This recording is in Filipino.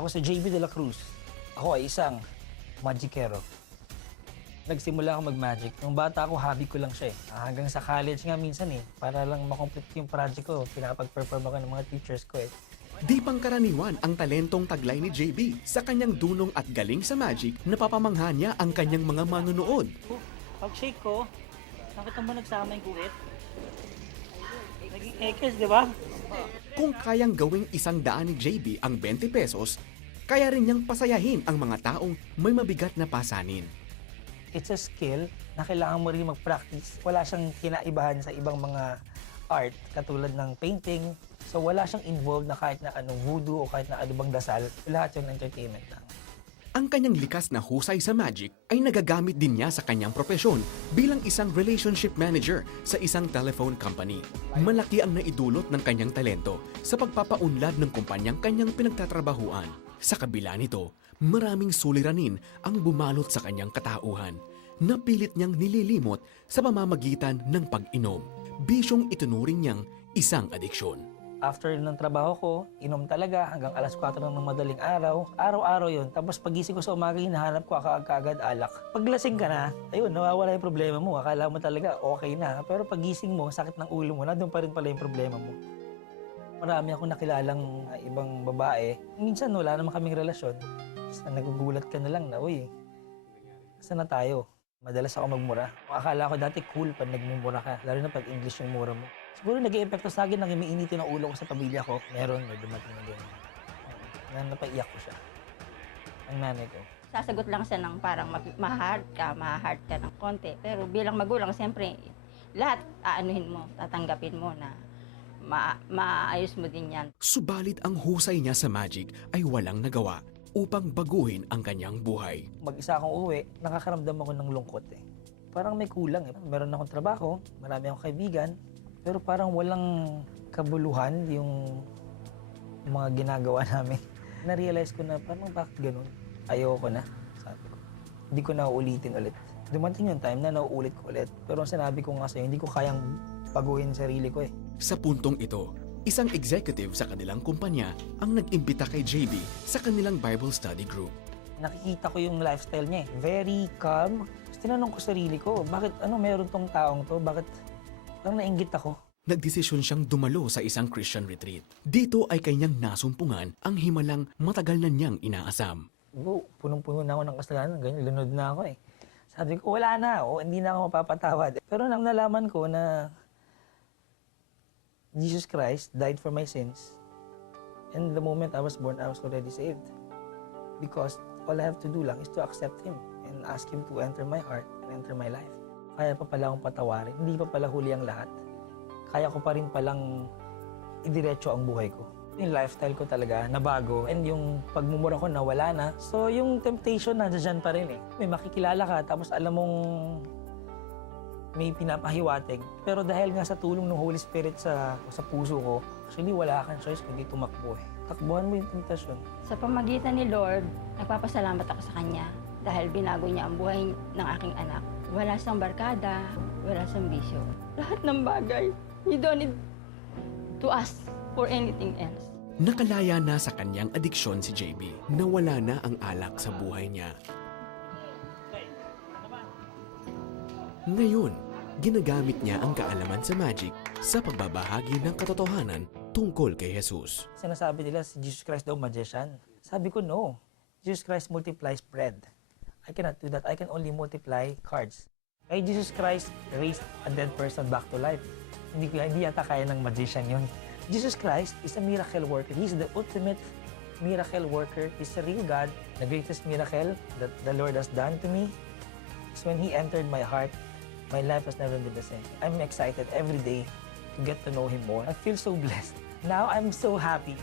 Ako si JB de la Cruz. Ako ay isang magicero. Nagsimula ako mag-magic. Nung bata ako, hobby ko lang siya eh. Hanggang sa college nga minsan eh, para lang makomplete yung project ko, pinapag-perform ako ng mga teachers ko eh. Di pangkaraniwan ang talentong taglay ni JB. Sa kanyang dunong at galing sa magic, napapamangha niya ang kanyang mga manonood. Pag shake ko, nakita mo nagsama yung guhit? Naging ekes, di ba? Kung kayang gawing 100 ni JB ang 20 pesos, kaya rin niyang pasayahin ang mga taong may mabigat na pasanin. It's a skill na kailangan mo rin mag-practice. Wala siyang kinaibahan sa ibang mga art, katulad ng painting. So wala siyang involved na kahit na anong voodoo o kahit na ano bang dasal. Lahat yung entertainment lang. Ang kanyang likas na husay sa magic ay nagagamit din niya sa kanyang propesyon bilang isang relationship manager sa isang telephone company. Malaki ang naidulot ng kanyang talento sa pagpapaunlad ng kumpanyang kanyang pinagtatrabahuan. Sa kabila nito, maraming suliranin ang bumalot sa kanyang katauhan na pilit niyang nililimot sa pamamagitan ng pag-inom. Bisyong itunuring niyang isang adiksyon. After ng trabaho ko, inom talaga hanggang alas 4 ng madaling araw. Araw-araw yun. Tapos pagising ko sa umaga, hinahanap ko kaagad alak. Pag lasing ka na, ayun, nawawala yung problema mo. Akala mo talaga okay na. Pero pagising mo, sakit ng ulo mo, nandun pa rin pala yung problema mo. Marami akong nakilalang ibang babae. Minsan wala naman kaming relasyon. Basta nagugulat ka na lang na, uy, saan na tayo? Madalas ako magmura. Akala ko dati cool pag nagmumura ka, lalo na pag English yung mura mo. Siguro nag-e-epekto sa akin na umiinitin ang ulo ko sa pamilya ko. Meron, may dumating na ganyan. Napaiyak ko siya. Ang nanay ko. Sasagot lang siya ng parang ma-hard ka ng konti. Pero bilang magulang, siyempre, lahat aanuhin mo, tatanggapin mo na maayos mo din yan. Subalit ang husay niya sa magic ay walang nagawa upang baguhin ang kanyang buhay. Mag-isa akong uwi, nakakaramdam ako ng lungkot eh. Parang may kulang eh. Meron akong trabaho, marami akong kaibigan, pero parang walang kabuluhan yung mga ginagawa namin. Na-realize ko na parang bakit ganun? Ayoko na, sabi ko. Hindi ko na uulitin ulit. Dumating yung time na nauulit ko ulit. Pero ang sinabi ko nga sa'yo, hindi ko kayang baguhin sarili ko eh. Sa puntong ito, isang executive sa kanilang kumpanya ang nag-imbita kay JB sa kanilang Bible study group. Nakikita ko yung lifestyle niya eh. Very calm. Tapos tinanong ko sarili ko, bakit meron tong taong to? Bakit parang nainggit ako? Nagdesisyon siyang dumalo sa isang Christian retreat. Dito ay kanyang nasumpungan ang himalang matagal na niyang inaasam. Punong-puno na ako ng kasalanan, ganyan, lunod na ako eh. Sabi ko, wala na, hindi na ako mapapatawad. Pero nang nalaman ko na Jesus Christ died for my sins, and the moment I was born, I was already saved. Because all I have to do lang is to accept Him and ask Him to enter my heart and enter my life. Kaya pa pala akong patawarin, hindi pa pala huli ang lahat. Kaya ko pa rin palang idiretso ang buhay ko. Yung lifestyle ko talaga nabago, and yung pagmumura ko nawala na. So yung temptation nandiyan pa rin eh. May makikilala ka, tapos alam mong may pinapahiwatig. Pero dahil nga sa tulong ng Holy Spirit sa puso ko, actually wala kang choice kundi tumakbo eh. Takbuhan mo yung temptasyon. Sa pamagitan ni Lord, nagpapasalamat ako sa Kanya dahil binago niya ang buhay ng aking anak. Wala siyang barkada, wala siyang bisyo. Lahat ng bagay, you don't need to ask for anything else. Nakalaya na sa kanyang adiksyon si JB. Nawala na ang alak sa buhay niya. Ngayon, ginagamit niya ang kaalaman sa magic sa pagbabahagi ng katotohanan tungkol kay Jesus. Sinasabi nila si Jesus Christ daw magician. Sabi ko, no. Jesus Christ multiplies bread. I cannot do that. I can only multiply cards. Kay Jesus Christ raised a dead person back to life. Hindi yata kaya ng magician yun. Jesus Christ is a miracle worker. He's the ultimate miracle worker. He's a real God. The greatest miracle that the Lord has done to me is when He entered my heart. My life has never been the same. I'm excited every day to get to know Him more. I feel so blessed. Now I'm so happy